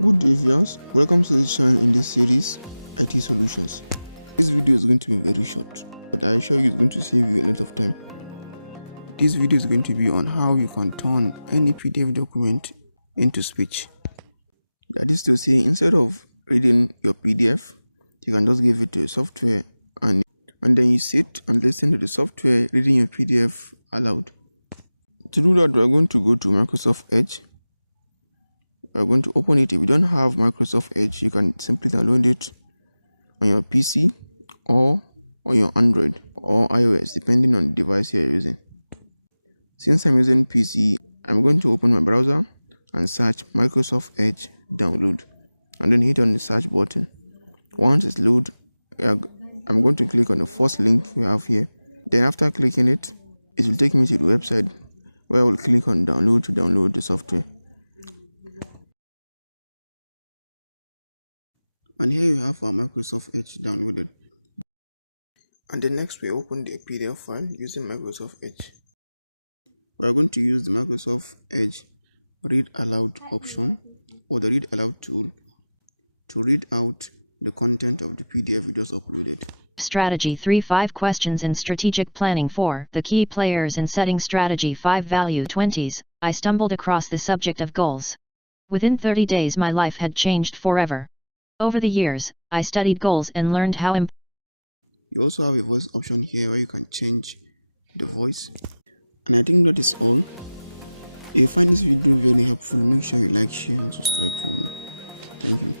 Good day viewers, welcome to the channel in this series IT Solutions. This video is going to be very short, but I assure you it's going to save you a lot of time. This video is going to be on how you can turn any PDF document into speech. That is to say, instead of reading your PDF, you can just give it to a software and then you sit and listen to the software reading your PDF aloud. To do that, we're going to go to Microsoft Edge. We're going to open it. If you don't have Microsoft Edge, you can simply download it on your PC or on your Android or iOS, depending on the device you're using. Since I'm using PC, I'm going to open my browser and search Microsoft Edge download and then hit on the search button. Once it's loaded, I'm going to click on the first link we have here. Then after clicking it, it will take me to the website where I will click on download to download the software. And here you have our Microsoft Edge downloaded. And then next we open the PDF file using Microsoft Edge. We are going to use the Microsoft Edge read aloud option or the read aloud tool to read out the content of the PDF we just uploaded. Strategy 3 5 questions in strategic planning 4 the key players in setting strategy 5 value 20s. I stumbled across the subject of goals. Within 30 days my life had changed forever. Over the years, I studied goals and learned how You also have a voice option here where you can change the voice. And I think that is all. If you find this video very helpful, make sure you like, share and subscribe for more. Thank you.